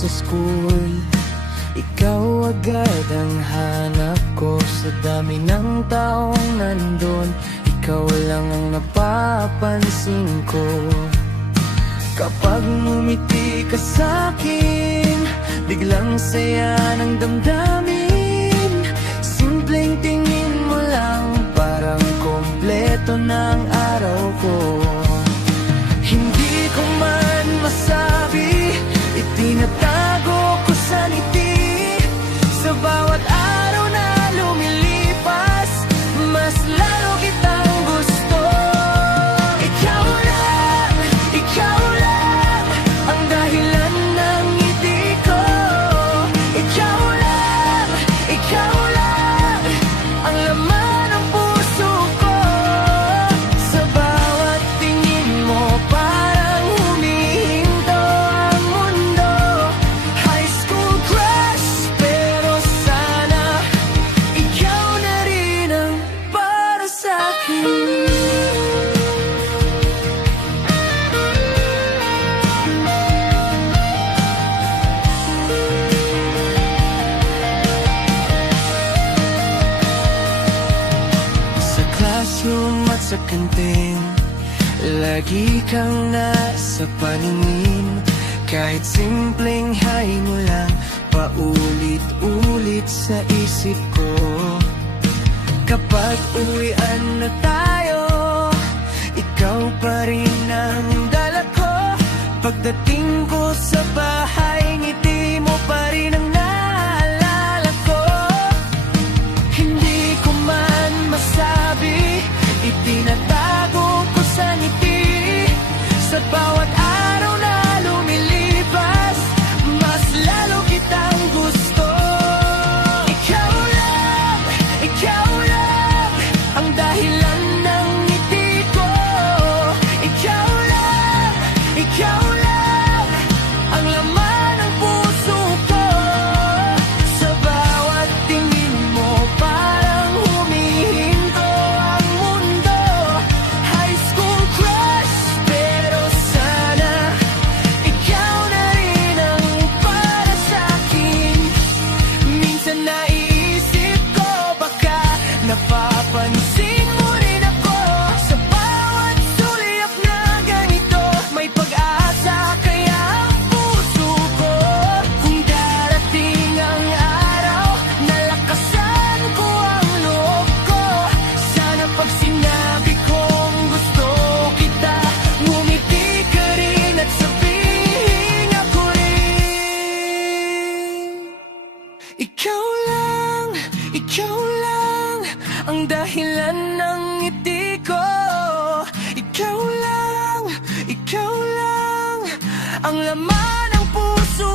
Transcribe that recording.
sa school, ikaw agad ang hanap ko. Sa dami ng taong nandun, ikaw lang ang napapansin ko. Kapag ngumiti ka sa'kin, biglang saya ng damdamin. Simpleng tingin mo lang, parang kompleto ng araw ko. Hindi ko man masabi, itinatago ko sa ngiti. Sa bawat araw na lumilipas, mas lalo kitang gusto. Ikaw lang ang dahilan ng ngiti ko. Ikaw lang ang laman ng puso ko. Sa bawat tingin mo, parang humihinto ang mundo. High school crush, pero sana ikaw na rin ang para sa'kin. Sa classroom at sa kantin, lagi kang nasa paningin. Kahit simpleng hi mo lang, paulit-ulit sa isip ko. Kapag uwian na tayo, ikaw pa rin ang dala ko. Pagdating ko sa bahay, ngiti mo pa rin ang naalala ko. Hindi ko man masabi, itinatago ko sa ngiti. Sa bawat araw na lumilipas, mas lalo kitang gusto. Ikaw lang ang dahilan ng ngiti ko. Ikaw lang ang laman ng puso ko. Sa bawat tingin mo, parang humihinto ang mundo. High school crush, pero sana ikaw na rin ang para sa'kin. Minsan naiisip ko, baka napapansin mo rin ako. Sa bawat sulyap na ganito, may pag-asa kaya ang puso ko. Kung darating ang araw, nalakasan ko ang loob ko. Sana pag sinabi kong gusto kita, ngumiti ka rin at sabihin ako rin. Ikaw lang ang dahilan ng ngiti ko. Ikaw lang ang laman ng puso